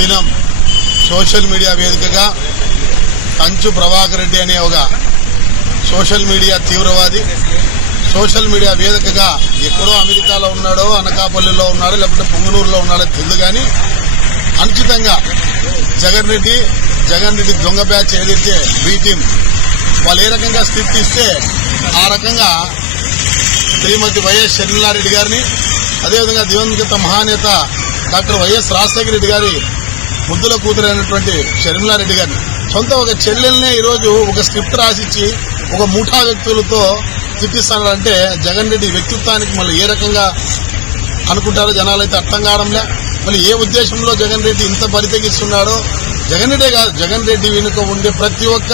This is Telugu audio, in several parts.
దినం సోషల్ మీడియా వేదికగా కంచు ప్రభాకర్ రెడ్డి అనే ఒక సోషల్ మీడియా తీవ్రవాది సోషల్ మీడియా వేదికగా ఎక్కడో అమెరికాలో ఉన్నాడో అనకాపల్లిలో ఉన్నాడో లేకపోతే పొంగనూరులో ఉన్నాడో తెలియదు కానీ అనుచితంగా జగన్ రెడ్డి దొంగ బ్యాచ్ ఏదైతే బి టీం వాళ్ళు ఏ రకంగా స్థితి ఇస్తే ఆ రకంగా శ్రీమతి వైఎస్ షర్మిలారెడ్డి గారిని అదేవిధంగా దివంగత మహానేత డాక్టర్ వైఎస్ రాజశేఖర రెడ్డి గారి ముద్దుల కూతురైనటువంటి షర్మిలారెడ్డి గారిని సొంత ఒక చెల్లెల్నే ఈరోజు ఒక స్క్రిప్ట్ రాసిచ్చి ఒక ముఠా వ్యక్తులతో తిట్టిస్తున్నారంటే జగన్ రెడ్డి వ్యక్తిత్వానికి మళ్ళీ ఏ రకంగా అనుకుంటారో జనాలైతే అర్థం కావడంలే. మళ్ళీ ఏ ఉద్దేశంలో జగన్ రెడ్డి ఇంత బరితెగిస్తున్నాడో జగన్ రెడ్డే కాదు, జగన్ రెడ్డి వెనుక ఉండే ప్రతి ఒక్క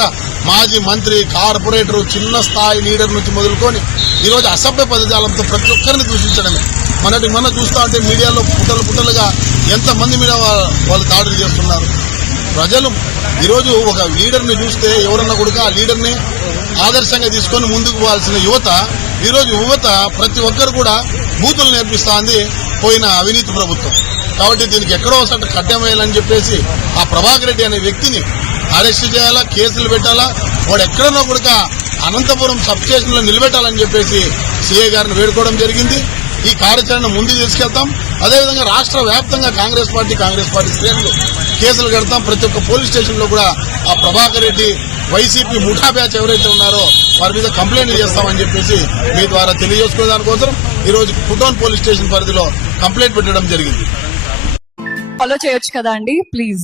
మాజీ మంత్రి, కార్పొరేటర్, చిన్న స్థాయి లీడర్ నుంచి మొదలుకొని ఈరోజు అసభ్య పదజాలంతో ప్రతి ఒక్కరిని దూషించడమే. మొన్న చూస్తూ ఉంటే మీడియాలో పుట్టలుగా ఎంతమంది మీద వాళ్ళు దాడులు చేస్తున్నారు. ప్రజలు ఈరోజు ఒక లీడర్ని చూస్తే ఎవరన్నా కూడా ఆ లీడర్ని ఆదర్శంగా తీసుకొని ముందుకు పోవాల్సిన యువత ప్రతి ఒక్కరు కూడా బూతులు నేర్పిస్తోంది పోయిన అవినీతి ప్రభుత్వం. కాబట్టి దీనికి ఎక్కడో ఒకసారి కట్టం వేయాలని చెప్పేసి ఆ ప్రభాకర్ రెడ్డి అనే వ్యక్తిని అరెస్ట్ చేయాలా, కేసులు పెట్టాలా, వాడు ఎక్కడన్నా కూడా అనంతపురం సబ్ స్టేషన్లో నిలబెట్టాలని చెప్పేసి సీఏ గారిని వేడుకోవడం జరిగింది. ఈ కార్యాచరణ ముందుకు తీసుకెళ్తాం. అదేవిధంగా రాష్ట్ర వ్యాప్తంగా కాంగ్రెస్ పార్టీ శ్రేణులు కేసులు కడతాం. ప్రతి ఒక్క పోలీస్ స్టేషన్ లో కూడా ఆ ప్రభాకర్ రెడ్డి వైసీపీ ముఠా బ్యాచ్ ఎవరైతే ఉన్నారో వారి మీద కంప్లైంట్ చేస్తామని చెప్పేసి మీ ద్వారా తెలియజేసుకునే దానికోసం ఈ రోజు కుటోన్ పోలీస్ స్టేషన్ పరిధిలో కంప్లైంట్ పెట్టడం జరిగింది. ఫాలో చేయొచ్చు కదా అండి ప్లీజ్.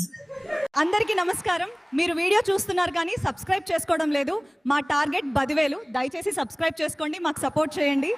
అందరికీ నమస్కారం. మీరు వీడియో చూస్తున్నారు కానీ సబ్స్క్రైబ్ చేసుకోవడం లేదు. మా టార్గెట్ 10,000. దయచేసి సబ్స్క్రైబ్ చేసుకోండి, మాకు సపోర్ట్ చేయండి.